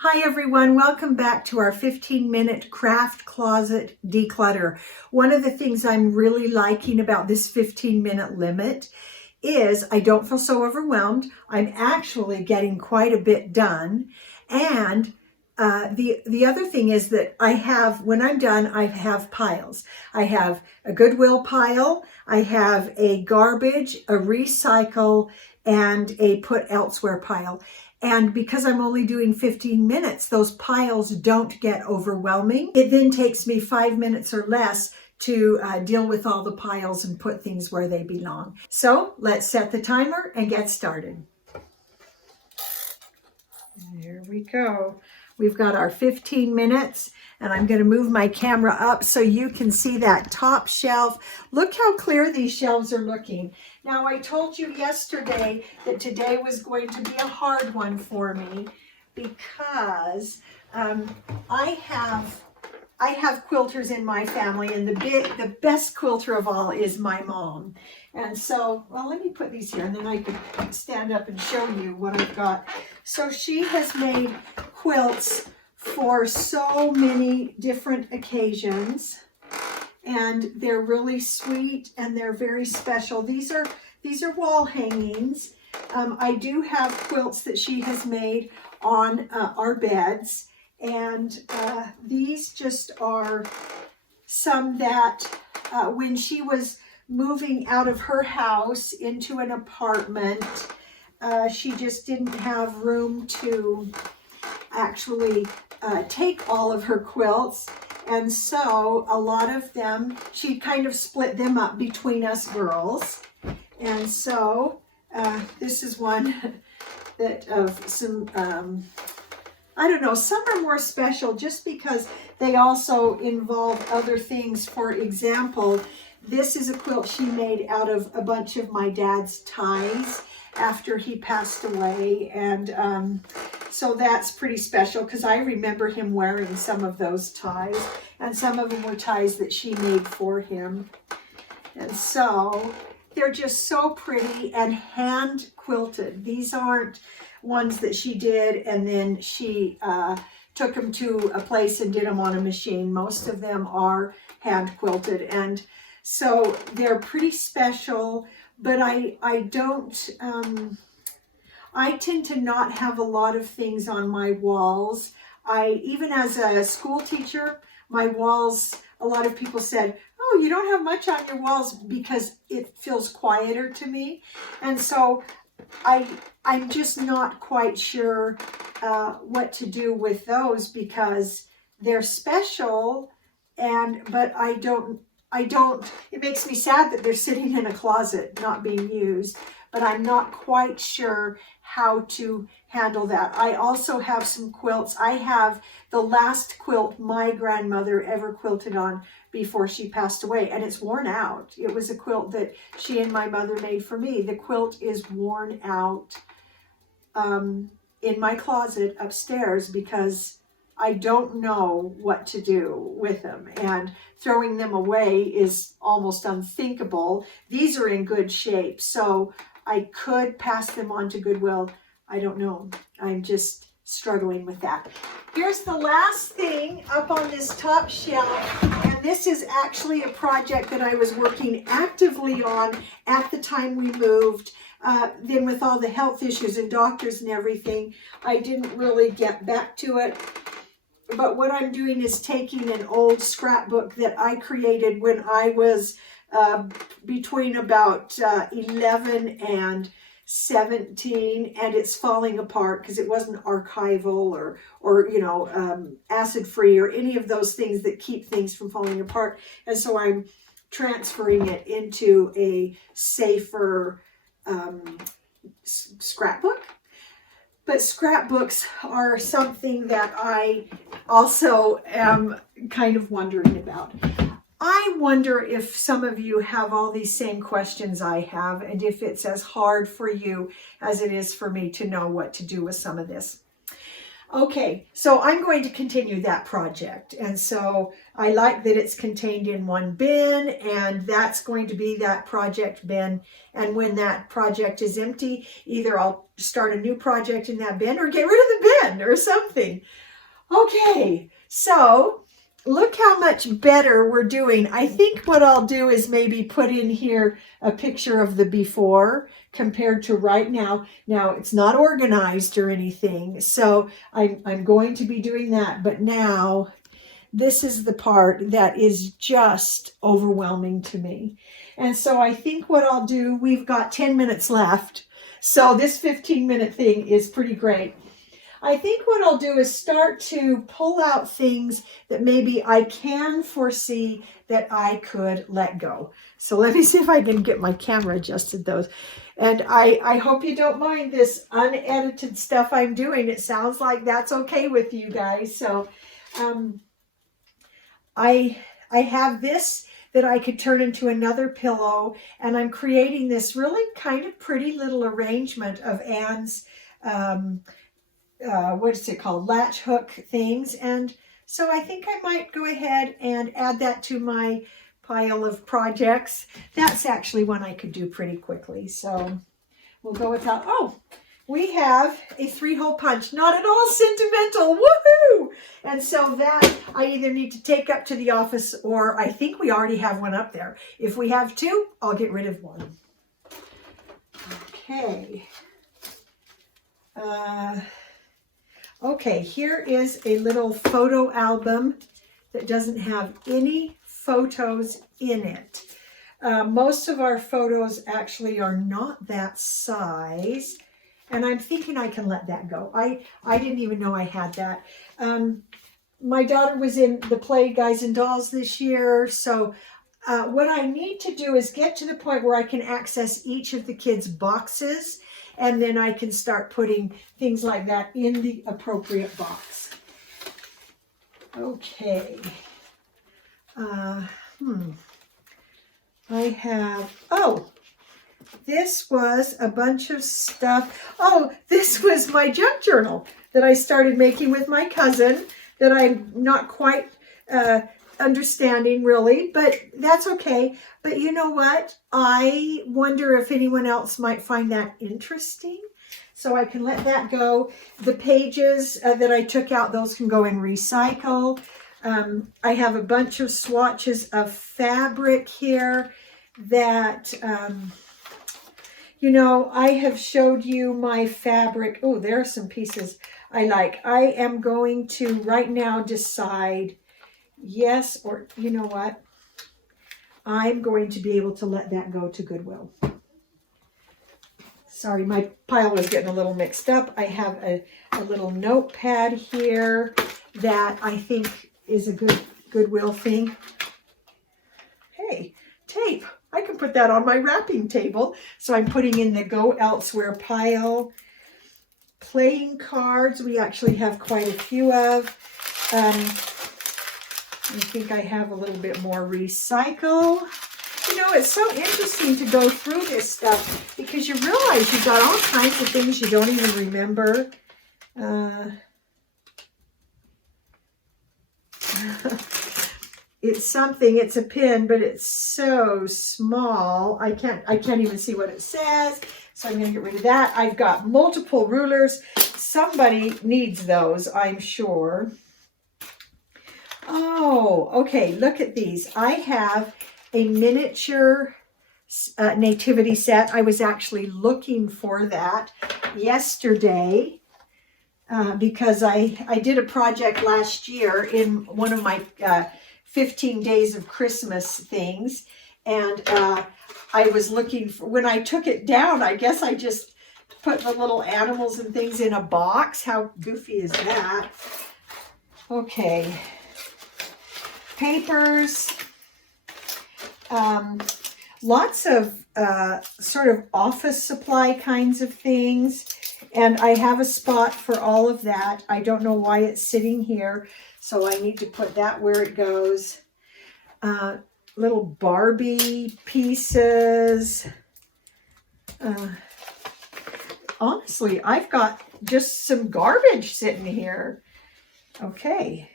Hi everyone, welcome back to our 15-minute craft closet declutter. One of the things I'm really liking about this 15-minute limit is I don't feel so overwhelmed. I'm actually getting quite a bit done. And the other thing is that when I'm done, I have piles. I have a Goodwill pile, I have a garbage, a recycle, and a put elsewhere pile. And because I'm only doing 15 minutes, those piles don't get overwhelming. It then takes me 5 minutes or less to deal with all the piles and put things where they belong. So let's set the timer and get started. Here we go. We've got our 15 minutes and I'm going to move my camera up so you can see that top shelf. Look how clear these shelves are looking. Now, I told you yesterday that today was going to be a hard one for me because I have quilters in my family, and the best quilter of all is my mom. And so, well, let me put these here and then I can stand up and show you what I've got. So she has made quilts for so many different occasions, and they're really sweet and they're very special. These are wall hangings. I do have quilts that she has made on our beds, and these just are some that when she was moving out of her house into an apartment, she just didn't have room to actually take all of her quilts, and so a lot of them, she kind of split them up between us girls. And so this is one that of some I don't know, some are more special just because they also involve other things. For example, this is a quilt she made out of a bunch of my dad's ties after he passed away. And so that's pretty special because I remember him wearing some of those ties, and some of them were ties that she made for him. And so they're just so pretty and hand quilted. These aren't ones that she did and then she took them to a place and did them on a machine. Most of them are hand quilted, and so they're pretty special. But I tend to not have a lot of things on my walls. Even as a school teacher, my walls, a lot of people said, oh, you don't have much on your walls, because it feels quieter to me. And so I'm just not quite sure what to do with those, because they're special, but I don't, it makes me sad that they're sitting in a closet not being used, but I'm not quite sure how to handle that. I also have some quilts. I have the last quilt my grandmother ever quilted on before she passed away, and it's worn out. It was a quilt that she and my mother made for me. The quilt is worn out in my closet upstairs because I don't know what to do with them, and throwing them away is almost unthinkable. These are in good shape, so I could pass them on to Goodwill. I don't know. I'm just struggling with that. Here's the last thing up on this top shelf, and this is actually a project that I was working actively on at the time we moved. Then with all the health issues and doctors and everything, I didn't really get back to it. But what I'm doing is taking an old scrapbook that I created when I was between about 11 and 17, and it's falling apart because it wasn't archival or you know, acid free or any of those things that keep things from falling apart. And so I'm transferring it into a safer scrapbook. But scrapbooks are something that I also am kind of wondering about. I wonder if some of you have all these same questions I have, and if it's as hard for you as it is for me to know what to do with some of this. Okay, so I'm going to continue that project. And so I like that it's contained in one bin, and that's going to be that project bin. And when that project is empty, either I'll start a new project in that bin or get rid of the bin or something. Okay, so look how much better we're doing. I think what I'll do is maybe put in here a picture of the before compared to right now. Now, it's not organized or anything, so I'm going to be doing that. But now, this is the part that is just overwhelming to me. And so I think what I'll do, we've got 10 minutes left, so this 15-minute thing is pretty great. I think what I'll do is start to pull out things that maybe I can foresee that I could let go. So let me see if I can get my camera adjusted those. And I hope you don't mind this unedited stuff I'm doing. It sounds like that's okay with you guys. So I have this that I could turn into another pillow, and I'm creating this really kind of pretty little arrangement of Anne's what is it called, latch hook things. And so I think I might go ahead and add that to my pile of projects. That's actually one I could do pretty quickly, so we'll go with that. Oh, we have a 3-hole punch, not at all sentimental. Woohoo! And so that I either need to take up to the office, or I think we already have one up there. If we have 2, I'll get rid of one. Okay. Okay, here is a little photo album that doesn't have any photos in it. Most of our photos actually are not that size, and I'm thinking I can let that go. I didn't even know I had that. My daughter was in the play Guys and Dolls this year, so what I need to do is get to the point where I can access each of the kids' boxes, and then I can start putting things like that in the appropriate box. Okay. I have, oh, this was a bunch of stuff. Oh, this was my junk journal that I started making with my cousin that I'm not quite understanding really, but that's okay. But you know what? I wonder if anyone else might find that interesting. So I can let that go. The pages that I took out, those can go in recycle. I have a bunch of swatches of fabric here that, you know, I have showed you my fabric. Oh, there are some pieces I like. I am going to right now decide yes, or you know what? I'm going to be able to let that go to Goodwill. Sorry, my pile was getting a little mixed up. I have a little notepad here that I think is a good Goodwill thing. Hey, tape. I can put that on my wrapping table. So I'm putting in the Go Elsewhere pile. Playing cards, we actually have quite a few of. I think I have a little bit more recycle. You know, it's so interesting to go through this stuff because you realize you've got all kinds of things you don't even remember. It's something, it's a pin, but it's so small. I can't even see what it says. So I'm going to get rid of that. I've got multiple rulers. Somebody needs those, I'm sure. Oh, okay, look at these. I have a miniature nativity set. I was actually looking for that yesterday because I did a project last year in one of my 15 days of Christmas things. And I was looking for, when I took it down, I guess I just put the little animals and things in a box. How goofy is that? Okay. Papers, lots of sort of office supply kinds of things, and I have a spot for all of that. I don't know why it's sitting here, so I need to put that where it goes. Little Barbie pieces. Honestly, I've got just some garbage sitting here. Okay.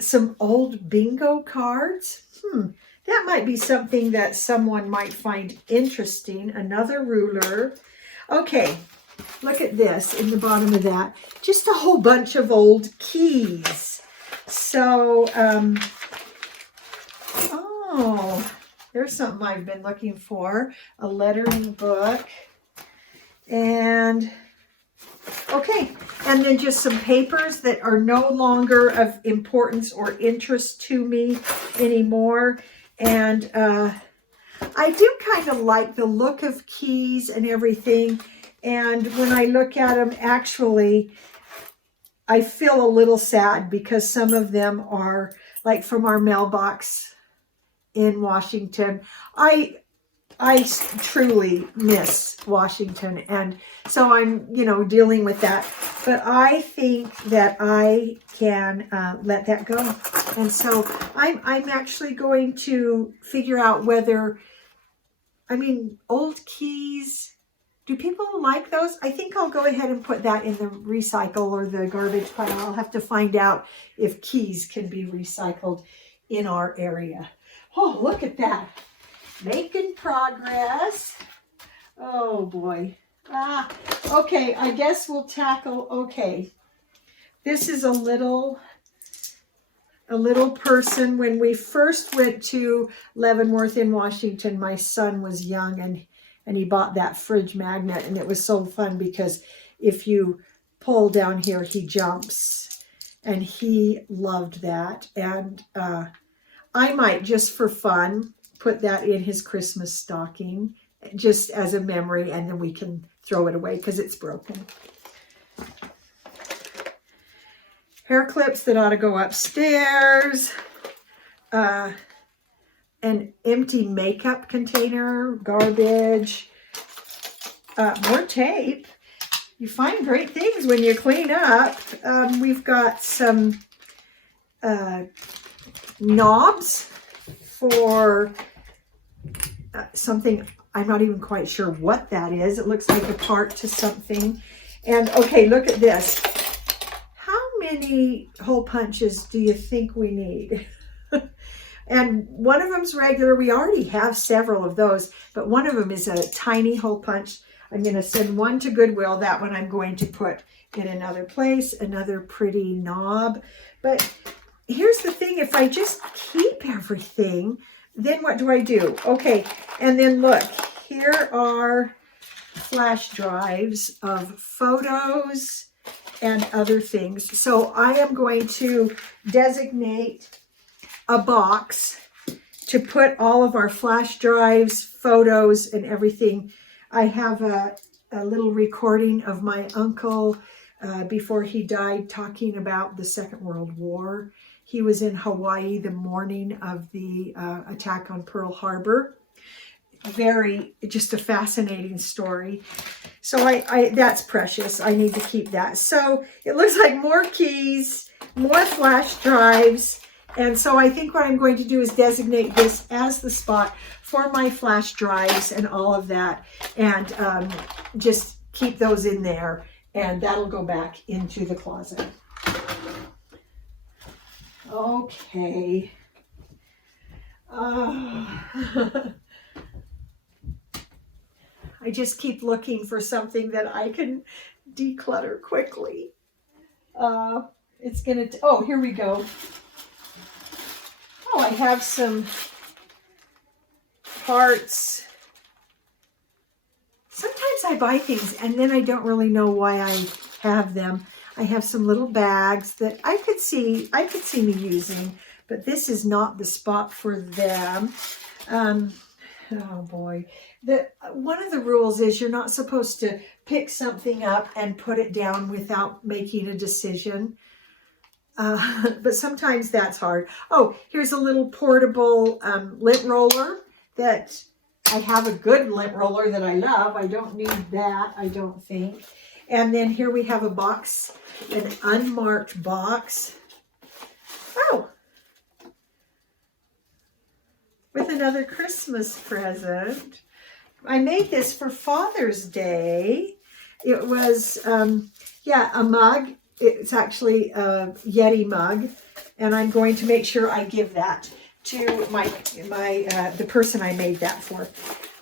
Some old bingo cards. That might be something that someone might find interesting. Another ruler. Okay, look at this in the bottom of that. Just a whole bunch of old keys. So, oh, there's something I've been looking for. A lettering book. And, okay, and then just some papers that are no longer of importance or interest to me anymore. And I do kind of like the look of keys and everything. And when I look at them, actually, I feel a little sad because some of them are like from our mailbox in Washington. I truly miss Washington, and so I'm, dealing with that. But I think that I can let that go, and so I'm actually going to figure out whether, old keys. Do people like those? I think I'll go ahead and put that in the recycle or the garbage pile. I'll have to find out if keys can be recycled in our area. Oh, look at that. Making progress. Oh boy. Okay, I guess we'll tackle, okay. This is a little person. When we first went to Leavenworth in Washington, my son was young and he bought that fridge magnet, and it was so fun because if you pull down here, he jumps, and he loved that. And I might, just for fun, put that in his Christmas stocking just as a memory, and then we can throw it away because it's broken. Hair clips that ought to go upstairs. An empty makeup container, garbage. More tape. You find great things when you clean up. We've got some knobs for something. I'm not even quite sure what that is. It looks like a part to something. And okay, look at this. How many hole punches do you think we need? And one of them's regular. We already have several of those, but one of them is a tiny hole punch. I'm going to send one to Goodwill. That one I'm going to put in another place. Another pretty knob. But here's the thing. If I just keep everything, then what do I do? Okay, and then look, here are flash drives of photos and other things. So I am going to designate a box to put all of our flash drives, photos, and everything. I have a little recording of my uncle before he died talking about the Second World War. He was in Hawaii the morning of the attack on Pearl Harbor. Just a fascinating story. So that's precious. I need to keep that. So it looks like more keys, more flash drives. And so I think what I'm going to do is designate this as the spot for my flash drives and all of that. And just keep those in there. And that'll go back into the closet. Okay. I just keep looking for something that I can declutter quickly. It's gonna, oh, here we go. Oh, I have some parts. Sometimes I buy things and then I don't really know why I have them. I have some little bags that I could see me using, but this is not the spot for them. Oh boy. One of the rules is you're not supposed to pick something up and put it down without making a decision. But sometimes that's hard. Oh, here's a little portable lint roller that I have a good lint roller that I love. I don't need that, I don't think. And then here we have a box, an unmarked box. Oh, with another Christmas present. I made this for Father's Day. It was, yeah, a mug. It's actually a Yeti mug, and I'm going to make sure I give that to the person I made that for.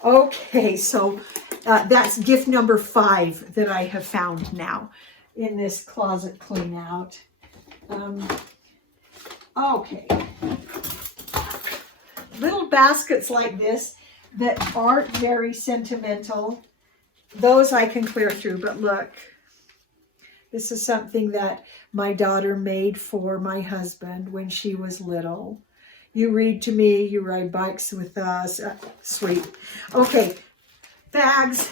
Okay, so that's gift number 5 that I have found now in this closet clean out. Okay, little baskets like this that aren't very sentimental, those I can clear through, but look, this is something that my daughter made for my husband when she was little. You read to me, you ride bikes with us. Sweet. Okay, bags.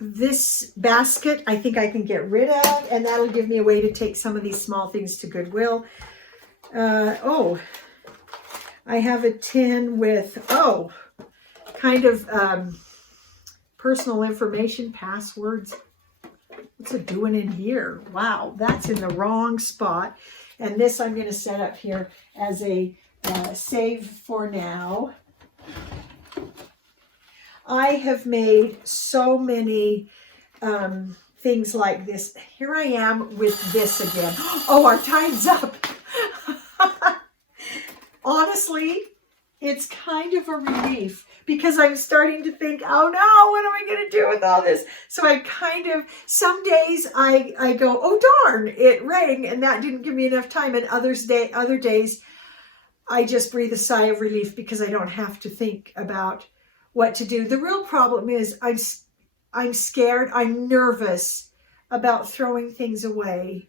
This basket I think I can get rid of, and that'll give me a way to take some of these small things to Goodwill. Oh, I have a tin with, kind of personal information, passwords. What's it doing in here? Wow, that's in the wrong spot. And this I'm going to set up here as a save for now. I have made so many things like this. Here I am with this again. Oh, our time's up. Honestly, it's kind of a relief because I'm starting to think, oh no, what am I going to do with all this? So I kind of, some days I go, oh darn, it rang and that didn't give me enough time. And other days I just breathe a sigh of relief because I don't have to think about what to do. The real problem is I'm scared, I'm nervous about throwing things away.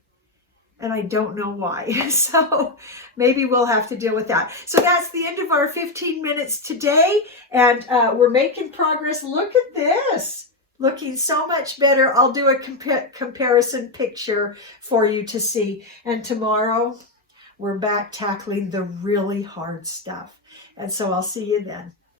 And I don't know why. So maybe we'll have to deal with that. So that's the end of our 15 minutes today. And we're making progress. Look at this. Looking so much better. I'll do a comparison picture for you to see. And tomorrow, we're back tackling the really hard stuff. And so I'll see you then.